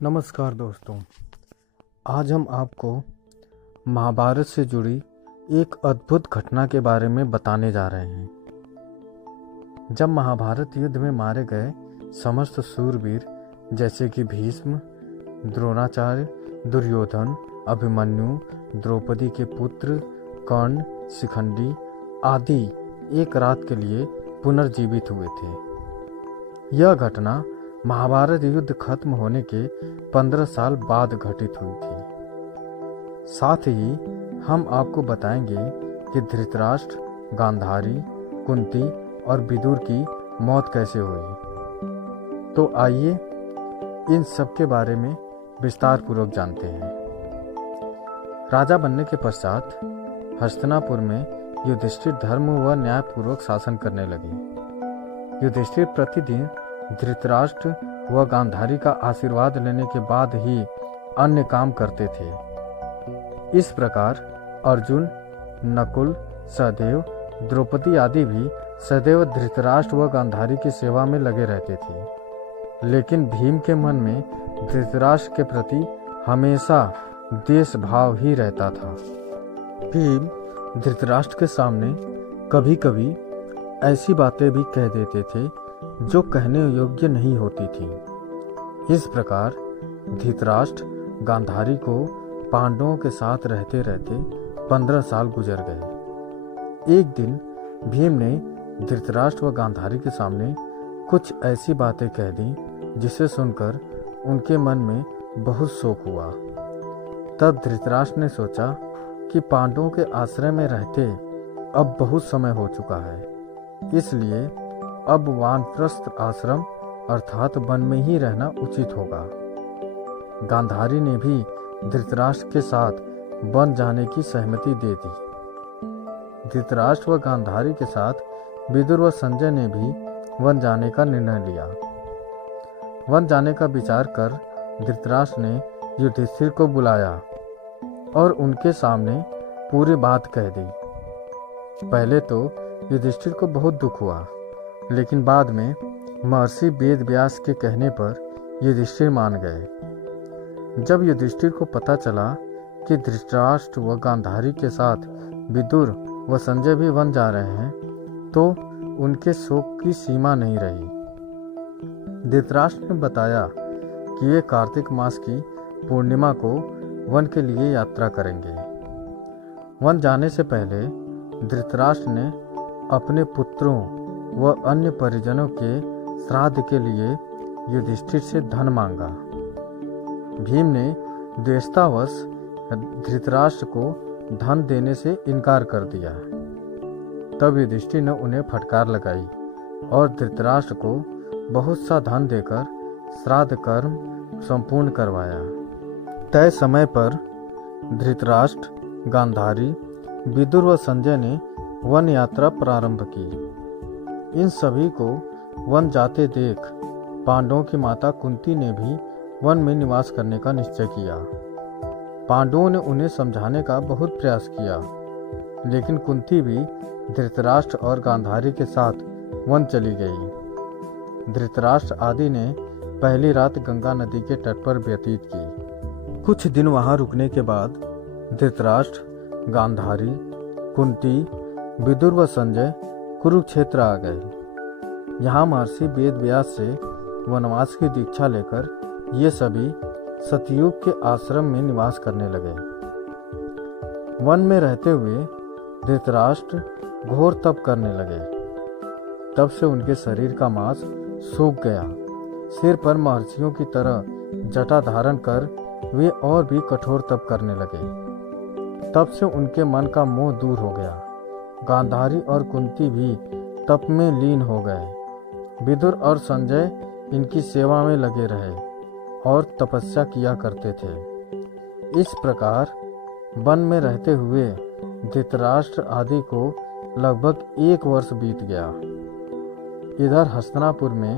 नमस्कार दोस्तों। आज हम आपको महाभारत से जुड़ी एक अद्भुत घटना के बारे में बताने जा रहे हैं। जब महाभारत युद्ध में मारे गए समस्त शूरवीर जैसे कि भीष्म, द्रोणाचार्य, दुर्योधन, अभिमन्यु, द्रौपदी के पुत्र कर्ण, शिखंडी आदि एक रात के लिए पुनर्जीवित हुए थे। यह घटना महाभारत युद्ध खत्म होने के 15 साल बाद घटित हुई थी। साथ ही हम आपको बताएंगे कि धृतराष्ट्र, गांधारी, कुंती और विदुर की मौत कैसे हुई। तो आइए इन सब के बारे में विस्तार पूर्वक जानते हैं। राजा बनने के पश्चात हस्तिनापुर में युधिष्ठिर धर्म व न्यायपूर्वक शासन करने लगे। युधिष्ठिर प्रतिदिन धृतराष्ट्र व गांधारी का आशीर्वाद लेने के बाद ही अन्य काम करते थे। इस प्रकार अर्जुन, नकुल, सहदेव, द्रौपदी आदि भी सदैव धृतराष्ट्र व गांधारी की सेवा में लगे रहते थे। लेकिन भीम के मन में धृतराष्ट्र के प्रति हमेशा देश भाव ही रहता था। भीम धृतराष्ट्र के सामने कभी कभी ऐसी बातें भी कह देते थे जो कहने योग्य नहीं होती थी। इस प्रकार धृतराष्ट्र गांधारी को पांडवों के साथ रहते रहते 15 साल गुजर गए। एक दिन भीम ने धृतराष्ट्र व गांधारी के सामने कुछ ऐसी बातें कह दी जिसे सुनकर उनके मन में बहुत शोक हुआ। तब धृतराष्ट्र ने सोचा कि पांडवों के आश्रय में रहते अब बहुत समय हो चुका है, इसलिए अब वानप्रस्थ आश्रम अर्थात वन में ही रहना उचित होगा। गांधारी ने भी धृतराष्ट्र के साथ वन जाने की सहमति दे दी। धृतराष्ट्र व गांधारी के साथ विदुर व संजय ने भी वन जाने का निर्णय लिया। वन जाने का विचार कर धृतराष्ट्र ने युधिष्ठिर को बुलाया और उनके सामने पूरी बात कह दी। पहले तो युधिष्ठिर को बहुत दुख हुआ, लेकिन बाद में महर्षि वेद व्यास के कहने पर युधिष्ठिर मान गए। जब युधिष्ठिर को पता चला कि धृतराष्ट्र व गांधारी के साथ विदुर व संजय भी वन जा रहे हैं, तो उनके शोक की सीमा नहीं रही। धृतराष्ट्र ने बताया कि वे कार्तिक मास की पूर्णिमा को वन के लिए यात्रा करेंगे। वन जाने से पहले धृतराष्ट्र ने अपने पुत्रों व अन्य परिजनों के श्राद्ध के लिए युधिष्ठिर से धन मांगा। भीम ने द्वेषतावश धृतराष्ट्र को धन देने से इनकार कर दिया। तब युधिष्ठिर ने उन्हें फटकार लगाई और धृतराष्ट्र को बहुत सा धन देकर श्राद्ध कर्म संपूर्ण करवाया। तय समय पर धृतराष्ट्र, गांधारी, विदुर व संजय ने वन यात्रा प्रारंभ की। इन सभी को वन जाते देख पांडवों की माता कुंती ने भी वन में निवास करने का निश्चय किया। पांडवों ने उन्हें समझाने का बहुत प्रयास किया, लेकिन कुंती भी धृतराष्ट्र और गांधारी के साथ वन चली गई। धृतराष्ट्र आदि ने पहली रात गंगा नदी के तट पर व्यतीत की। कुछ दिन वहां रुकने के बाद धृतराष्ट्र, गांधारी, कुंती, विदुर व संजय कुरुक्षेत्र आ गए। यहाँ महर्षि वेद व्यास से वनवास की दीक्षा लेकर ये सभी सतयुग के आश्रम में निवास करने लगे। वन में रहते हुए धृतराष्ट्र घोर तप करने लगे। तब से उनके शरीर का मांस सूख गया। सिर पर महर्षियों की तरह जटा धारण कर वे और भी कठोर तप करने लगे। तब से उनके मन का मोह दूर हो गया। गांधारी और कुंती भी तप में लीन हो गए। विदुर और संजय इनकी सेवा में लगे रहे और तपस्या किया करते थे। इस प्रकार वन में रहते हुए धृतराष्ट्र आदि को लगभग 1 वर्ष बीत गया। इधर हस्तिनापुर में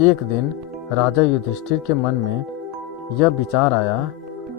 एक दिन राजा युधिष्ठिर के मन में यह विचार आया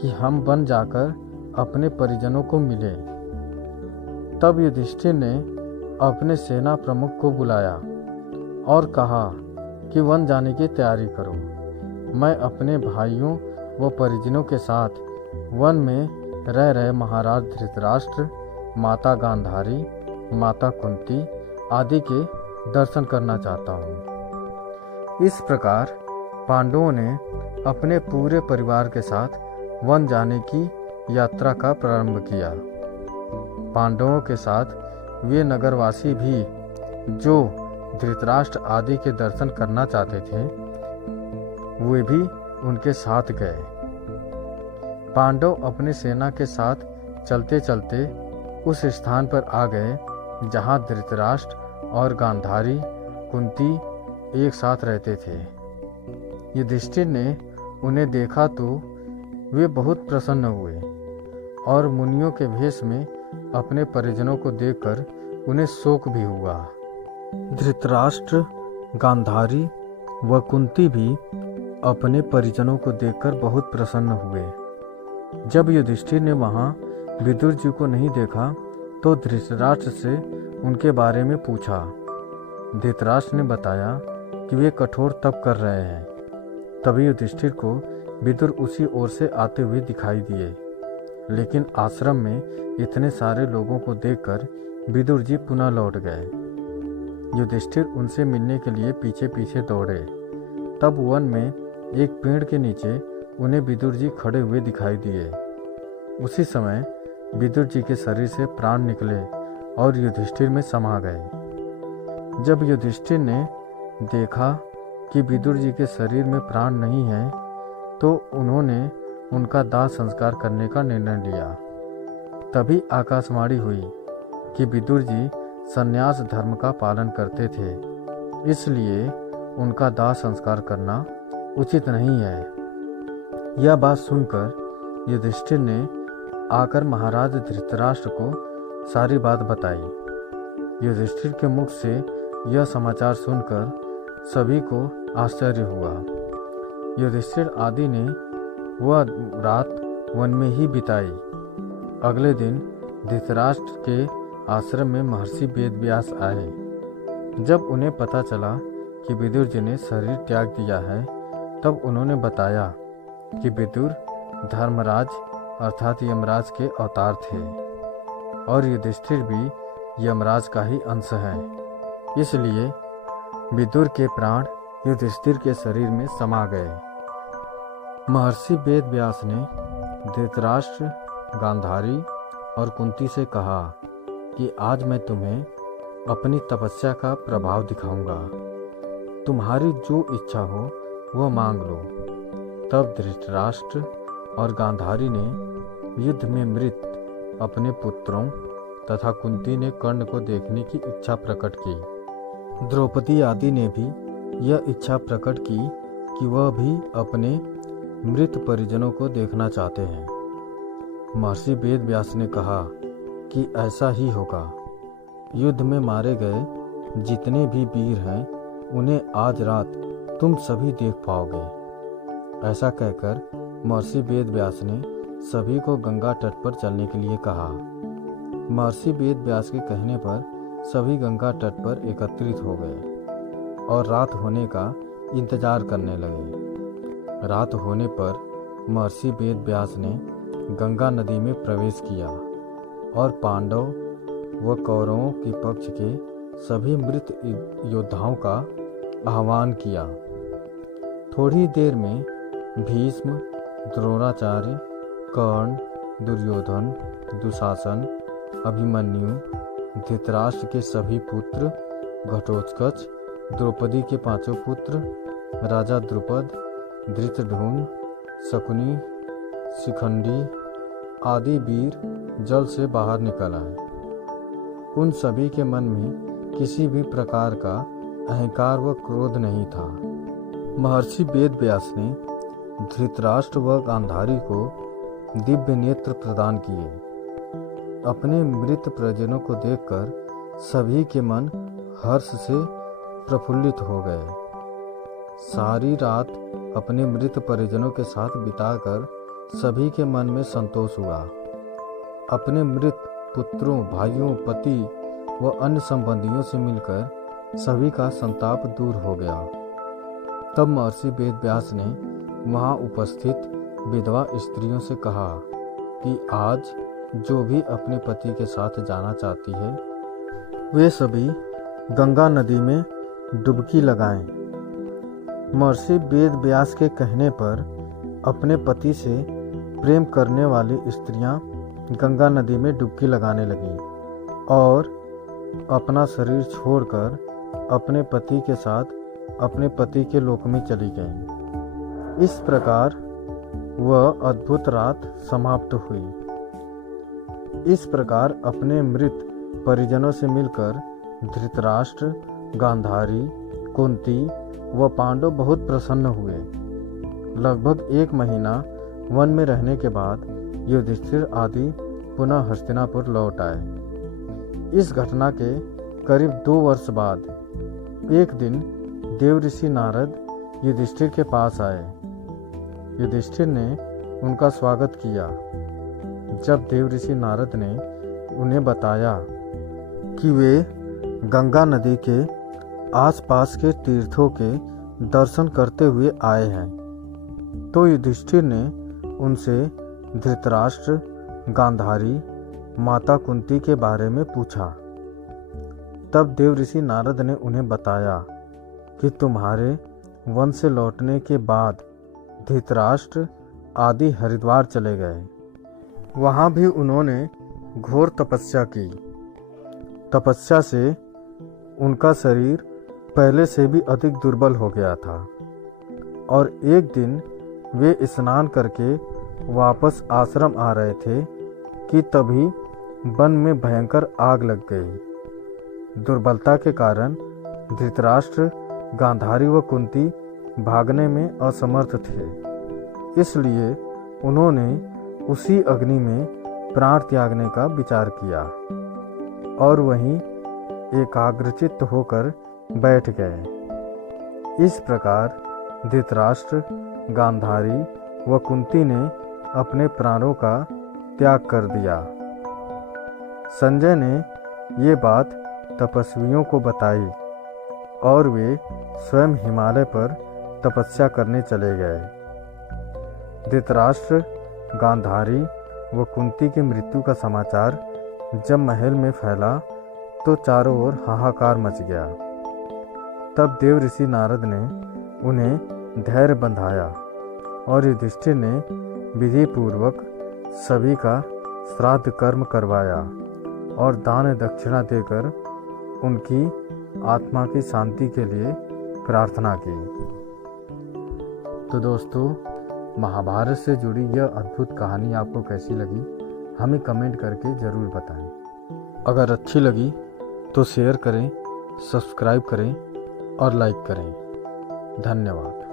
कि हम वन जाकर अपने परिजनों को मिले। तब युधिष्ठिर ने अपने सेना प्रमुख को बुलाया और कहा कि वन जाने की तैयारी करो। मैं अपने भाइयों व परिजनों के साथ वन में रह रहे महाराज धृतराष्ट्र, माता गांधारी, माता कुंती आदि के दर्शन करना चाहता हूँ। इस प्रकार पांडवों ने अपने पूरे परिवार के साथ वन जाने की यात्रा का प्रारंभ किया। पांडवों के साथ वे नगरवासी भी जो धृतराष्ट्र आदि के दर्शन करना चाहते थे, वे भी उनके साथ गए। पांडव अपनी सेना के साथ चलते चलते उस स्थान पर आ गए जहां धृतराष्ट्र और गांधारी, कुंती एक साथ रहते थे। युधिष्ठिर ने उन्हें देखा तो वे बहुत प्रसन्न हुए और मुनियों के भेष में अपने परिजनों को देखकर उन्हें शोक भी हुआ। धृतराष्ट्र, गांधारी व कुंती भी अपने परिजनों को देखकर बहुत प्रसन्न हुए। जब युधिष्ठिर ने वहां विदुर जी को नहीं देखा तो धृतराष्ट्र से उनके बारे में पूछा। धृतराष्ट्र ने बताया कि वे कठोर तप कर रहे हैं। तभी युधिष्ठिर को विदुर उसी ओर से आते हुए दिखाई दिए, लेकिन आश्रम में इतने सारे लोगों को देखकर विदुर जी पुनः लौट गए। युधिष्ठिर उनसे मिलने के लिए पीछे पीछे दौड़े। तब वन में एक पेड़ के नीचे उन्हें विदुर जी खड़े हुए दिखाई दिए। उसी समय विदुर जी के शरीर से प्राण निकले और युधिष्ठिर में समा गए। जब युधिष्ठिर ने देखा कि विदुर जी के शरीर में प्राण नहीं है, तो उन्होंने उनका दाह संस्कार करने का निर्णय लिया। तभी आकाशवाणी हुई कि विदुर जी संन्यास धर्म का पालन करते थे, इसलिए उनका दाह संस्कार करना उचित नहीं है। यह बात सुनकर युधिष्ठिर ने आकर महाराज धृतराष्ट्र को सारी बात बताई। युधिष्ठिर के मुख से यह समाचार सुनकर सभी को आश्चर्य हुआ। युधिष्ठिर आदि ने वह रात वन में ही बिताई। अगले दिन धृतराष्ट्र के आश्रम में महर्षि वेदव्यास आए। जब उन्हें पता चला कि विदुर जी ने शरीर त्याग दिया है, तब उन्होंने बताया कि विदुर धर्मराज अर्थात यमराज के अवतार थे और युधिष्ठिर भी यमराज का ही अंश है। इसलिए विदुर के प्राण युधिष्ठिर के शरीर में समा गए। महर्षि वेदव्यास ने धृतराष्ट्र, गांधारी और कुंती से कहा कि आज मैं तुम्हें अपनी तपस्या का प्रभाव दिखाऊंगा। तुम्हारी जो इच्छा हो वह मांग लो। तब धृतराष्ट्र और गांधारी ने युद्ध में मृत अपने पुत्रों तथा कुंती ने कर्ण को देखने की इच्छा प्रकट की। द्रौपदी आदि ने भी यह इच्छा प्रकट की कि वह भी अपने मृत परिजनों को देखना चाहते हैं। महर्षि वेदव्यास ने कहा कि ऐसा ही होगा। युद्ध में मारे गए जितने भी वीर हैं, उन्हें आज रात तुम सभी देख पाओगे। ऐसा कहकर महर्षि वेदव्यास ने सभी को गंगा तट पर चलने के लिए कहा। महर्षि वेदव्यास के कहने पर सभी गंगा तट पर एकत्रित हो गए और रात होने का इंतजार करने लगे। रात होने पर महर्षि वेदव्यास ने गंगा नदी में प्रवेश किया और पांडव व कौरवों के पक्ष के सभी मृत योद्धाओं का आह्वान किया। थोड़ी देर में भीष्म, द्रोणाचार्य, कर्ण, दुर्योधन, दुशासन, अभिमन्यु, धृतराष्ट्र के सभी पुत्र, घटोत्कच, द्रौपदी के पांचों पुत्र, राजा द्रुपद, धृतद्युम्न, शकुनी, शिखंडी आदि वीर जल से बाहर निकल आए। उन सभी के मन में किसी भी प्रकार का अहंकार व क्रोध नहीं था। महर्षि वेदव्यास ने धृतराष्ट्र व गांधारी को दिव्य नेत्र प्रदान किए। अपने मृत परिजनों को देखकर सभी के मन हर्ष से प्रफुल्लित हो गए। सारी रात अपने मृत परिजनों के साथ बिताकर सभी के मन में संतोष हुआ। अपने मृत पुत्रों, भाइयों, पति व अन्य संबंधियों से मिलकर सभी का संताप दूर हो गया। तब महर्षि वेदव्यास ने वहाँ उपस्थित विधवा स्त्रियों से कहा कि आज जो भी अपने पति के साथ जाना चाहती है वे सभी गंगा नदी में डुबकी लगाएं। महर्षि वेद व्यास के कहने पर अपने पति से प्रेम करने वाली स्त्रियां गंगा नदी में डुबकी लगाने लगीं और अपना शरीर छोड़कर अपने पति के साथ अपने पति के लोक में चली गईं। इस प्रकार वह अद्भुत रात समाप्त हुई। इस प्रकार अपने मृत परिजनों से मिलकर धृतराष्ट्र, गांधारी, कुंती व पांडव बहुत प्रसन्न हुए। लगभग 1 महीना वन में रहने के बाद युधिष्ठिर आदि पुनः हस्तिनापुर लौट आए। इस घटना के करीब 2 वर्ष बाद एक दिन देवऋषि नारद युधिष्ठिर के पास आए। युधिष्ठिर ने उनका स्वागत किया। जब देवऋषि नारद ने उन्हें बताया कि वे गंगा नदी के आसपास के तीर्थों के दर्शन करते हुए आए हैं, तो युधिष्ठिर ने उनसे धृतराष्ट्र, गांधारी, माता कुंती के बारे में पूछा। तब देवऋषि नारद ने उन्हें बताया कि तुम्हारे वन से लौटने के बाद धृतराष्ट्र आदि हरिद्वार चले गए। वहाँ भी उन्होंने घोर तपस्या की। तपस्या से उनका शरीर पहले से भी अधिक दुर्बल हो गया था और एक दिन वे स्नान करके वापस आश्रम आ रहे थे कि तभी वन में भयंकर आग लग गई। दुर्बलता के कारण धृतराष्ट्र, गांधारी व कुंती भागने में असमर्थ थे, इसलिए उन्होंने उसी अग्नि में प्राण त्यागने का विचार किया और वहीं एकाग्रचित्त होकर बैठ गए। इस प्रकार धृतराष्ट्र, गांधारी व कुंती ने अपने प्राणों का त्याग कर दिया। संजय ने ये बात तपस्वियों को बताई और वे स्वयं हिमालय पर तपस्या करने चले गए। धृतराष्ट्र, गांधारी व कुंती की मृत्यु का समाचार जब महल में फैला तो चारों ओर हाहाकार मच गया। तब देवऋषि नारद ने उन्हें धैर्य बंधाया और युधिष्ठिर ने विधि पूर्वक सभी का श्राद्ध कर्म करवाया और दान दक्षिणा देकर उनकी आत्मा की शांति के लिए प्रार्थना की। तो दोस्तों, महाभारत से जुड़ी यह अद्भुत कहानी आपको कैसी लगी हमें कमेंट करके ज़रूर बताएं। अगर अच्छी लगी तो शेयर करें, सब्सक्राइब करें और लाइक करें। धन्यवाद।